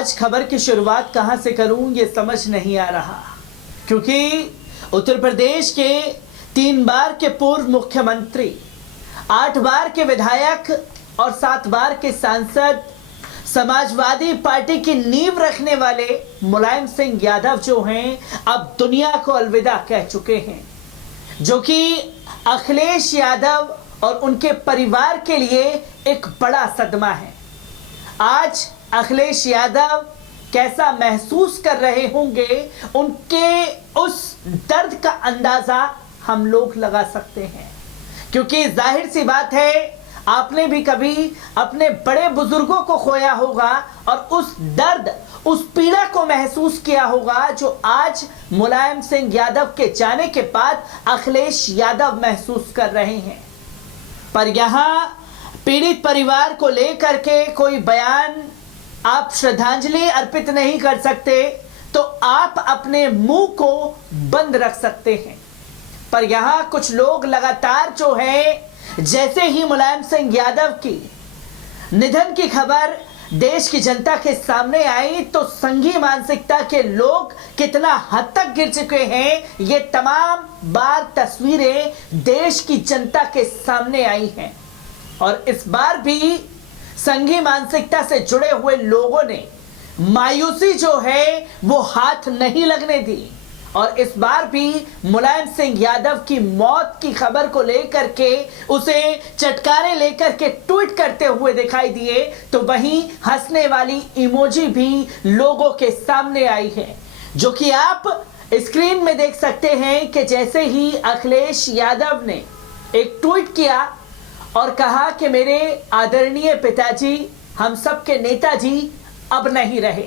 आज खबर की शुरुआत कहां से करूं ये समझ नहीं आ रहा, क्योंकि उत्तर प्रदेश के 3 बार के पूर्व मुख्यमंत्री, 8 बार के विधायक और 7 बार के सांसद, समाजवादी पार्टी की नींव रखने वाले मुलायम सिंह यादव जो हैं अब दुनिया को अलविदा कह चुके हैं, जो कि अखिलेश यादव और उनके परिवार के लिए एक बड़ा सदमा है। आज अखिलेश यादव कैसा महसूस कर रहे होंगे, उनके उस दर्द का अंदाजा हम लोग लगा सकते हैं, क्योंकि जाहिर सी बात है आपने भी कभी अपने बड़े बुजुर्गों को खोया होगा और उस दर्द, उस पीड़ा को महसूस किया होगा जो आज मुलायम सिंह यादव के जाने के बाद अखिलेश यादव महसूस कर रहे हैं। पर यहां पीड़ित परिवार को लेकर के कोई बयान आप श्रद्धांजलि अर्पित नहीं कर सकते, तो आप अपने मुंह को बंद रख सकते हैं। पर यहां कुछ लोग लगातार जो है, जैसे ही मुलायम सिंह यादव की निधन की खबर देश की जनता के सामने आई, तो संघी मानसिकता के लोग कितना हद तक गिर चुके हैं, ये तमाम बार तस्वीरें देश की जनता के सामने आई हैं। और इस बार भी संघी मानसिकता से जुड़े हुए लोगों ने मायूसी जो है वो हाथ नहीं लगने दी, और इस बार भी मुलायम सिंह यादव की मौत की खबर को लेकर के उसे चटकारे लेकर के ट्वीट करते हुए दिखाई दिए, तो वहीं हंसने वाली इमोजी भी लोगों के सामने आई है, जो कि आप स्क्रीन में देख सकते हैं कि जैसे ही अखिलेश यादव ने एक ट्वीट किया और कहा कि मेरे आदरणीय पिताजी, हम सबके नेताजी अब नहीं रहे,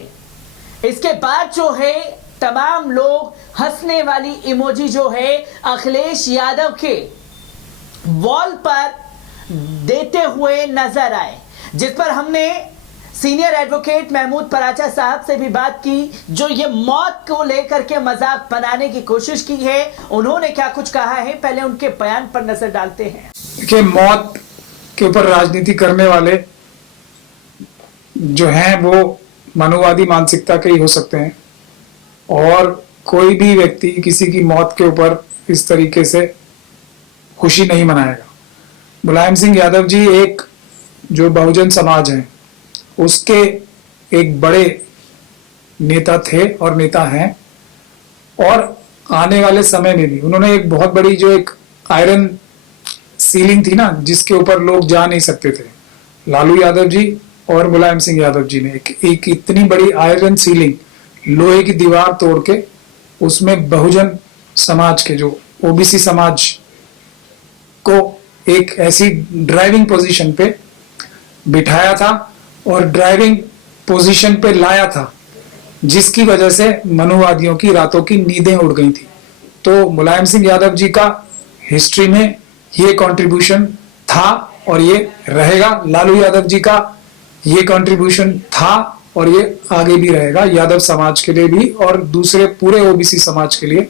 इसके बाद जो है तमाम लोग हंसने वाली इमोजी जो है अखिलेश यादव के वॉल पर देते हुए नजर आए, जिस पर हमने सीनियर एडवोकेट महमूद पराचा साहब से भी बात की, जो ये मौत को लेकर के मजाक बनाने की कोशिश की है। उन्होंने क्या कुछ कहा है, पहले उनके बयान पर नजर डालते हैं। देखिए, मौत के ऊपर राजनीति करने वाले जो हैं वो मनुवादी मानसिकता के ही हो सकते हैं, और कोई भी व्यक्ति किसी की मौत के ऊपर इस तरीके से खुशी नहीं मनाएगा। मुलायम सिंह यादव जी एक जो बहुजन समाज है उसके एक बड़े नेता थे और नेता हैं, और आने वाले समय में भी उन्होंने एक बहुत बड़ी जो एक आयरन सीलिंग थी ना, जिसके ऊपर लोग जा नहीं सकते थे, लालू यादव जी और मुलायम सिंह यादव जी ने एक इतनी बड़ी आयरन सीलिंग, लोहे की दीवार तोड़ के उसमें बहुजन समाज के जो ओबीसी समाज को एक ऐसी ड्राइविंग पोजीशन पे बिठाया था और ड्राइविंग पोजीशन पे लाया था, जिसकी वजह से मनुवादियों की रातों की नींदें उड़ गई थी। तो मुलायम सिंह यादव जी का हिस्ट्री में ये कंट्रीब्यूशन था और ये रहेगा। लालू यादव जी का ये कंट्रीब्यूशन था और ये आगे भी रहेगा, यादव समाज के लिए भी और दूसरे पूरे ओबीसी समाज के लिए।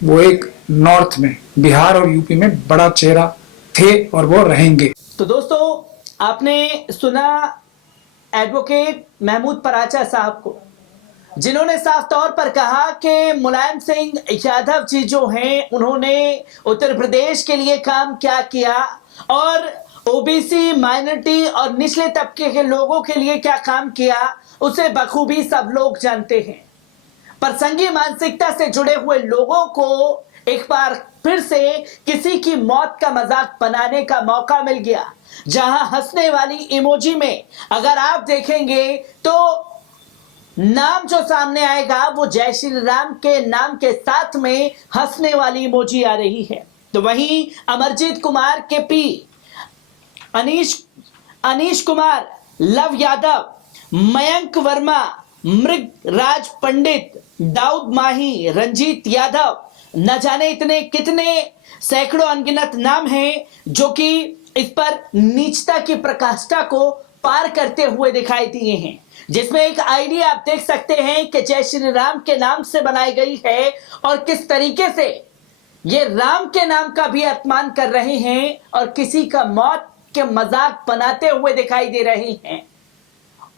वो एक नॉर्थ में, बिहार और यूपी में बड़ा चेहरा थे और वो रहेंगे। तो दोस्तों, आपने सुना एडवोकेट महमूद पराचा साहब को, जिन्होंने साफ तौर पर कहा कि मुलायम सिंह यादव जी जो हैं, उन्होंने उत्तर प्रदेश के लिए काम क्या किया और ओबीसी, माइनॉरिटी और निचले तबके के लोगों के लिए क्या काम किया, उसे बखूबी सब लोग जानते हैं। पर संघी मानसिकता से जुड़े हुए लोगों को एक बार फिर से किसी की मौत का मजाक बनाने का मौका मिल गया, जहां हंसने वाली इमोजी में अगर आप देखेंगे तो नाम जो सामने आएगा वो जय श्री राम के नाम के साथ में हंसने वाली इमोजी आ रही है। तो वहीं अमरजीत कुमार के पी, अनीश कुमार, लव यादव, मयंक वर्मा, मृग राज पंडित, दाऊद माही, रंजीत यादव, न जाने इतने कितने सैकड़ों अनगिनत नाम हैं जो कि इस पर नीचता की प्रकाष्ठा को पार करते हुए दिखाई दिए हैं, जिसमें एक आईडी आप देख सकते हैं कि जय श्री राम के नाम से बनाई गई है और किस तरीके से ये राम के नाम का भी अपमान कर रहे हैं और किसी का मौत के मजाक बनाते हुए दिखाई दे रहे हैं।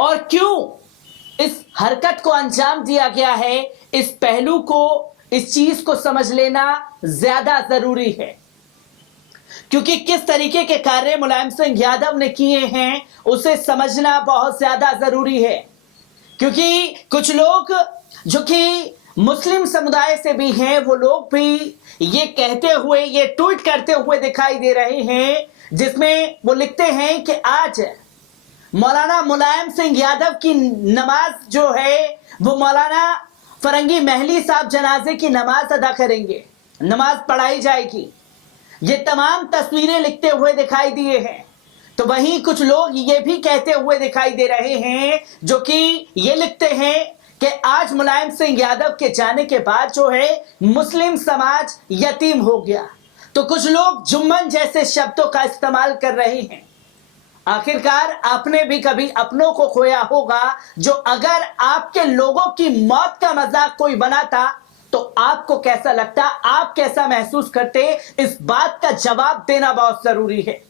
और क्यों इस हरकत को अंजाम दिया गया है, इस पहलू को, इस चीज को समझ लेना ज्यादा जरूरी है। क्योंकि किस तरीके के कार्य मुलायम सिंह यादव ने किए हैं उसे समझना बहुत ज्यादा जरूरी है। क्योंकि कुछ लोग जो कि मुस्लिम समुदाय से भी हैं, वो लोग भी ये कहते हुए, ये ट्वीट करते हुए दिखाई दे रहे हैं, जिसमें वो लिखते हैं कि आज मौलाना मुलायम सिंह यादव की नमाज जो है वो मौलाना फरंगी महली साहब जनाजे की नमाज अदा करेंगे, नमाज पढ़ाई जाएगी। ये तमाम तस्वीरें लिखते हुए दिखाई दिए हैं। तो वहीं कुछ लोग ये भी कहते हुए दिखाई दे रहे हैं जो कि ये लिखते हैं कि आज मुलायम सिंह यादव के जाने के बाद जो है मुस्लिम समाज यतीम हो गया। तो कुछ लोग जुम्मन जैसे शब्दों का इस्तेमाल कर रहे हैं। आखिरकार आपने भी कभी अपनों को खोया होगा, जो अगर आपके लोगों की मौत का मजाक कोई बनाता तो आपको कैसा लगता, आप कैसा महसूस करते, इस बात का जवाब देना बहुत जरूरी है।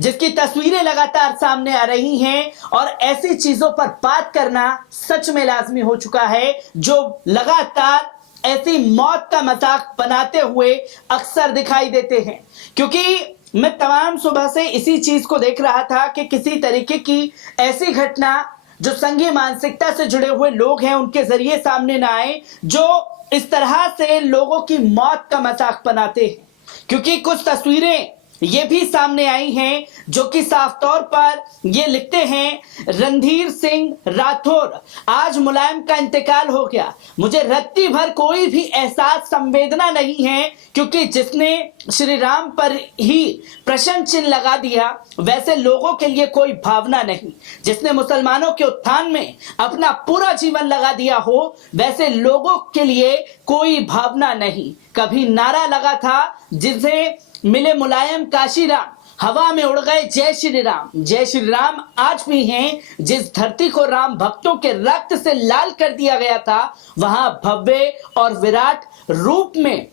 जिसकी तस्वीरें लगातार सामने आ रही हैं और ऐसी चीजों पर बात करना सच में लाजमी हो चुका है, जो लगातार ऐसी मौत का मजाक बनाते हुए अक्सर दिखाई देते हैं। क्योंकि मैं तमाम सुबह से इसी चीज को देख रहा था कि किसी तरीके की ऐसी घटना जो संघीय मानसिकता से जुड़े हुए लोग हैं उनके जरिए सामने ना आए, जो इस तरह से लोगों की मौत का मजाक बनाते हैं। क्योंकि कुछ तस्वीरें ये भी सामने आई हैं जो कि साफ तौर पर ये लिखते हैं, रणधीर सिंह राठौर, आज मुलायम का इंतकाल हो गया, मुझे रत्ती भर कोई भी एहसास संवेदना नहीं है, क्योंकि जिसने श्री राम पर ही प्रश्न चिन्ह लगा दिया वैसे लोगों के लिए कोई भावना नहीं। जिसने मुसलमानों के उत्थान में अपना पूरा जीवन लगा दिया हो वैसे लोगों के लिए कोई भावना नहीं। कभी नारा लगा था जिसे मिले मुलायम काशीराम, हवा में उड़ गए जय श्री राम। जय श्री राम आज भी हैं। जिस धरती को राम भक्तों के रक्त से लाल कर दिया गया था वहां भव्य और विराट रूप में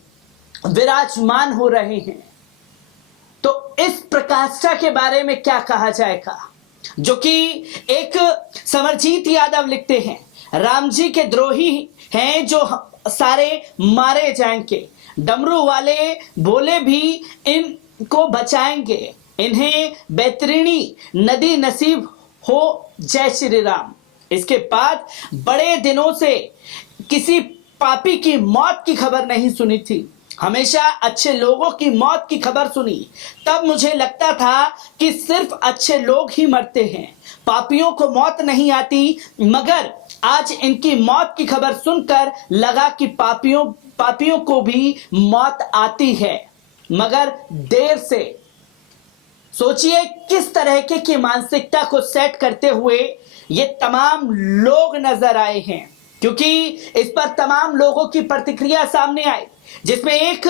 विराजमान हो रहे हैं। तो इस प्रकाष्ठा के बारे में क्या कहा जाएगा, जो कि एक समरजीत यादव लिखते हैं, राम जी के द्रोही हैं जो सारे मारे जाएंगे, डमरू वाले बोले भी इनको बचाएंगे, इन्हें बैतरणी नदी नसीब हो जय श्री राम। इसके बाद बड़े दिनों से किसी पापी की मौत की खबर नहीं सुनी थी, हमेशा अच्छे लोगों की मौत की खबर सुनी। तब मुझे लगता था कि सिर्फ अच्छे लोग ही मरते हैं, पापियों को मौत नहीं आती, मगर आज इनकी मौत की खबर सुनकर लगा कि पापियों को भी मौत आती है, मगर देर से। सोचिए किस तरह की मानसिकता को सेट करते हुए ये तमाम लोग नजर आए हैं। क्योंकि इस पर तमाम लोगों की प्रतिक्रिया सामने आई, जिसमें एक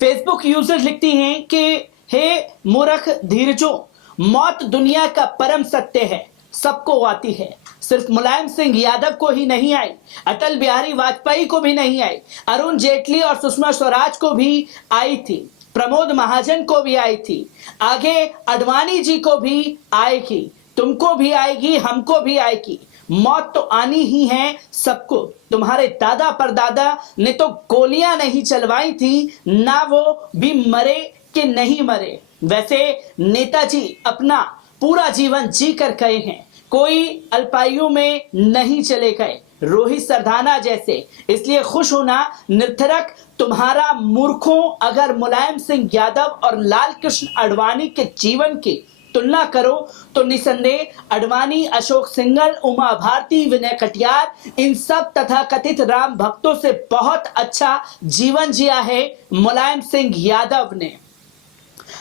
फेसबुक यूजर लिखती हैं कि हे मूर्ख धीरजों, मौत दुनिया का परम सत्य है, सबको आती है, सिर्फ मुलायम सिंह यादव को ही नहीं आई, अटल बिहारी वाजपेयी को भी नहीं आई, अरुण जेटली और सुषमा स्वराज को भी आई थी, प्रमोद महाजन को भी आई थी, आगे अडवाणी जी को भी आएगी, तुमको भी आएगी, हमको भी आएगी। मौत तो आनी ही है सबको। तुम्हारे दादा परदादा ने तो गोलियां नहीं चलवाई थी, ना वो भी मरे कि नहीं मरे। वैसे नेताजी अपना पूरा जीवन जी कर गए हैं, कोई अल्पायु में नहीं चले गए, रोहित सरदाना जैसे। इसलिए खुश होना निर्थरक तुम्हारा मूर्खों। अगर मुलायम सिंह यादव और लाल कृष्ण आडवाणी के जीवन की तुलना करो तो निसंदेह आडवाणी, अशोक सिंघल, उमा भारती, विनय कटियार, इन सब तथा कथित राम भक्तों से बहुत अच्छा जीवन जिया है मुलायम सिंह यादव ने,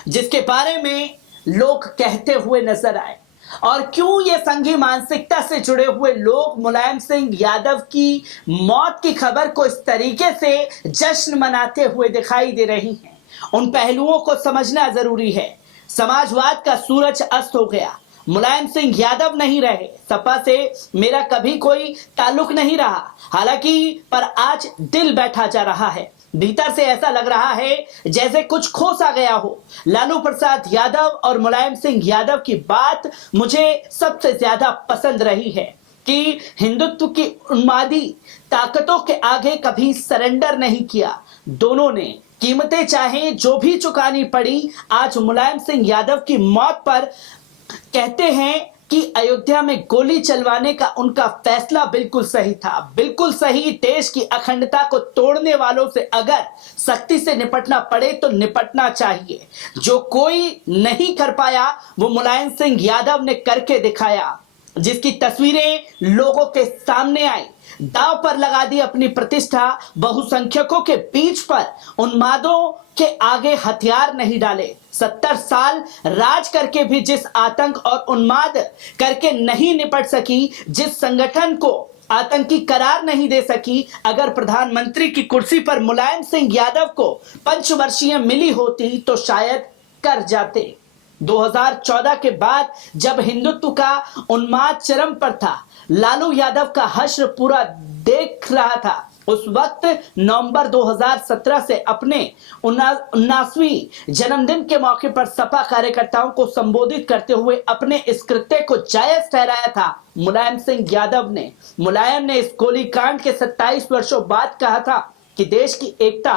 जिसके बारे में लोग कहते हुए नजर आए। और क्यों ये संघी मानसिकता से जुड़े हुए लोग मुलायम सिंह यादव की मौत की खबर को इस तरीके से जश्न मनाते हुए दिखाई दे रही हैं, उन पहलुओं को समझना जरूरी है। समाजवाद का सूरज अस्त हो गया, मुलायम सिंह यादव नहीं रहे, सपा से मेरा कभी कोई ताल्लुक नहीं रहा, हालांकि पर आज दिल बैठा जा रहा है। भीतर से ऐसा लग रहा है जैसे कुछ खो सा गया हो। लालू प्रसाद यादव और मुलायम सिंह यादव की बात मुझे सबसे ज्यादा पसंद रही है। कि हिंदुत्व की उन्मादी ताकतों के आगे कभी सरेंडर नहीं किया। दोनों ने कीमतें चाहे जो भी चुकानी पड़ी। आज मुलायम सिंह यादव की मौत पर कहते हैं कि अयोध्या में गोली चलवाने का उनका फैसला बिल्कुल सही था, बिल्कुल सही। देश की अखंडता को तोड़ने वालों से अगर सख्ती से निपटना पड़े तो निपटना चाहिए। जो कोई नहीं कर पाया वो मुलायम सिंह यादव ने करके दिखाया, जिसकी तस्वीरें लोगों के सामने आई। दांव पर लगा दी अपनी प्रतिष्ठा, बहुसंख्यकों के बीच पर उन्मादों के आगे हथियार नहीं डाले। 70 साल राज करके भी जिस आतंक और उन्माद करके नहीं निपट सकी, जिस संगठन को आतंकी करार नहीं दे सकी, अगर प्रधानमंत्री की कुर्सी पर मुलायम सिंह यादव को पंचवर्षीय मिली होती तो शायद कर जाते। 2014 के बाद जब हिंदुत्व का उन्माद चरम पर था, लालू यादव का हश्र पूरा देख रहा था, उस वक्त नवंबर 2017 से अपने 79वीं जन्मदिन के मौके पर सपा कार्यकर्ताओं को संबोधित करते हुए अपने इस कृत्य को जायज ठहराया था मुलायम सिंह यादव ने। मुलायम ने इस गोलीकांड के 27 वर्षों बाद कहा था कि देश की एकता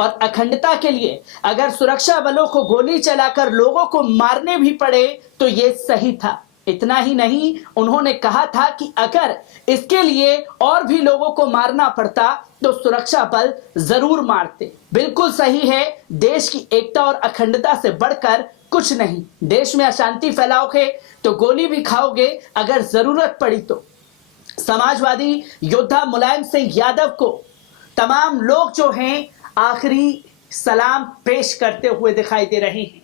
और अखंडता के लिए अगर सुरक्षा बलों को गोली चलाकर लोगों को मारने भी पड़े तो ये सही था। इतना ही नहीं, उन्होंने कहा था कि अगर इसके लिए और भी लोगों को मारना पड़ता तो सुरक्षा बल जरूर मारते। बिल्कुल सही है, देश की एकता और अखंडता से बढ़कर कुछ नहीं। देश में अशांति फैलाओगे तो गोली भी खाओगे अगर जरूरत पड़ी तो। समाजवादी योद्धा मुलायम सिंह यादव को तमाम लोग जो हैं आखिरी सलाम पेश करते हुए दिखाई दे रहे हैं,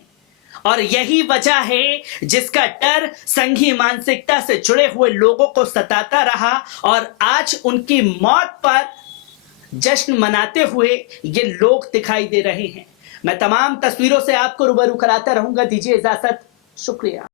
और यही वजह है जिसका डर संघी मानसिकता से जुड़े हुए लोगों को सताता रहा, और आज उनकी मौत पर जश्न मनाते हुए ये लोग दिखाई दे रहे हैं। मैं तमाम तस्वीरों से आपको रूबरू कराता रहूंगा। दीजिए इजाजत, शुक्रिया।